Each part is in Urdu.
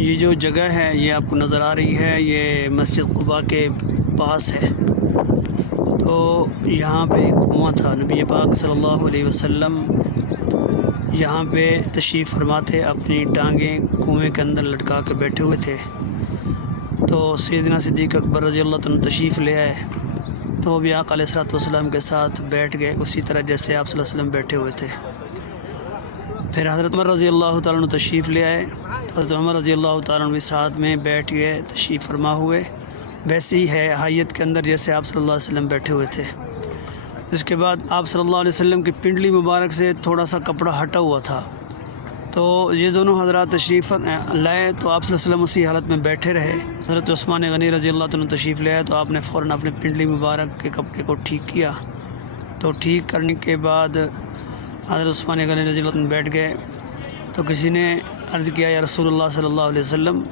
یہ جو جگہ ہے یہ آپ کو نظر آ رہی ہے، یہ مسجد قباء کے پاس ہے۔ تو یہاں پہ ایک کنواں تھا، نبی پاک صلی اللہ علیہ وسلم یہاں پہ تشریف فرما تھے، اپنی ٹانگیں کنویں کے اندر لٹکا کے بیٹھے ہوئے تھے۔ تو سیدنا صدیق اکبر رضی اللہ عنہ تشریف لے آئے، تو وہ بھی آقا علیہ الصلوۃ والسلام کے ساتھ بیٹھ گئے، اسی طرح جیسے آپ صلی اللہ علیہ وسلم بیٹھے ہوئے تھے۔ پھر حضرت عمر رضی اللہ تعالیٰ عنہ تشریف لے آئے، حضرت عمر رضی اللہ تعالیٰ عنہ بھی ساتھ میں بیٹھ گئے، تشریف فرما ہوئے، ویسے ہی ہے حیت کے اندر جیسے آپ صلی اللہ علیہ وسلم بیٹھے ہوئے تھے۔ اس کے بعد آپ صلی اللہ علیہ وسلم کی پنڈلی مبارک سے تھوڑا سا کپڑا ہٹا ہوا تھا، تو یہ دونوں حضرات تشریف لائے تو آپ صلی اللہ علیہ وسلم اسی حالت میں بیٹھے رہے۔ حضرت عثمان غنی رضی اللہ عنہ تشریف لے آئے تو آپ نے فوراً اپنے پنڈلی مبارک کے کپڑے کو ٹھیک کیا۔ تو ٹھیک کرنے کے بعد حضرت عثمان غنی رضی اللہ عنہ بیٹھ گئے، تو کسی نے عرض کیا یا رسول اللہ صلی اللہ علیہ وسلم،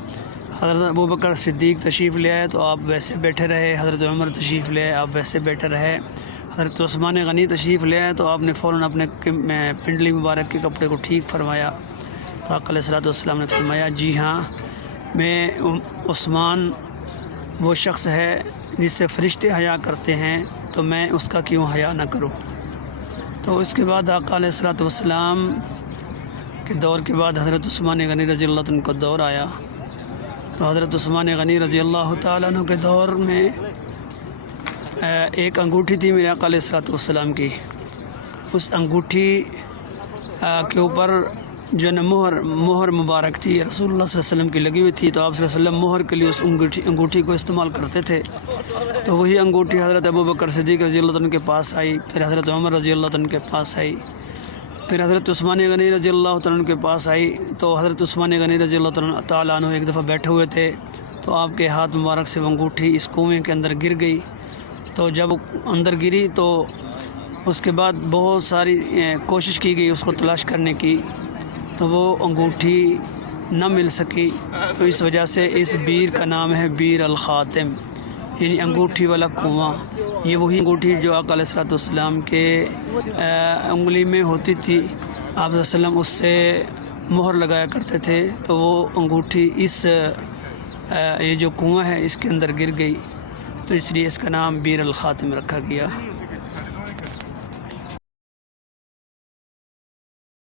حضرت ابوبکر صدیق تشریف لے آئے تو آپ ویسے بیٹھے رہے، حضرت عمر تشریف لے آئے آپ ویسے بیٹھے رہے، حضرت عثمان غنی تشریف لے آئے تو آپ نے فوراً اپنے پنڈلی مبارک کے کپڑے کو ٹھیک فرمایا۔ تو آقا علیہ الصلوۃ والسلام نے فرمایا، جی ہاں، میں عثمان وہ شخص ہے جس سے فرشتے حیا کرتے ہیں، تو میں اس کا کیوں حیا نہ کروں۔ تو اس کے بعد آقا علیہ الصلوۃ والسلام کے دور کے بعد حضرت عثمان غنی رضی اللہ عنہ کا دور آیا۔ تو حضرت عثمان غنی رضی اللہ تعالیٰ عنہ کے دور میں ایک انگوٹھی تھی میرے آقا علیہ الصلوۃ والسلام کی، اس انگوٹھی کے اوپر جو ہے نا مہر مبارک تھی رسول اللہ صلی اللہ علیہ وسلم کی لگی ہوئی تھی، تو آپ صلی اللہ علیہ وسلم مہر کے لیے اس انگوٹھی کو استعمال کرتے تھے۔ تو وہی انگوٹھی حضرت ابوبکر صدیق رضی اللہ عنہ کے پاس آئی، پھر حضرت عمر رضی اللہ عنہ کے پاس آئی، پھر حضرت عثمان غنی رضی اللہ عنہ کے پاس آئی۔ تو حضرت عثمان غنی رضی اللہ تعالیٰ عنہ ایک دفعہ بیٹھے ہوئے تھے، تو آپ کے ہاتھ مبارک سے وہ انگوٹھی اس کنویں کے اندر گر گئی۔ تو جب اندر گری تو اس کے بعد بہت ساری کوشش کی گئی اس کو تلاش کرنے کی، تو وہ انگوٹھی نہ مل سکی۔ تو اس وجہ سے اس بیر کا نام ہے بیر الخاتم، یعنی انگوٹھی والا کنواں۔ یہ وہی انگوٹھی جو آقا علیہ الصلوۃ والسلام کے انگلی میں ہوتی تھی، آپ صلی اللہ علیہ وسلم اس سے مہر لگایا کرتے تھے، تو وہ انگوٹھی اس یہ جو کنواں ہے اس کے اندر گر گئی، تو اس لیے اس کا نام بیر الخاتم رکھا گیا۔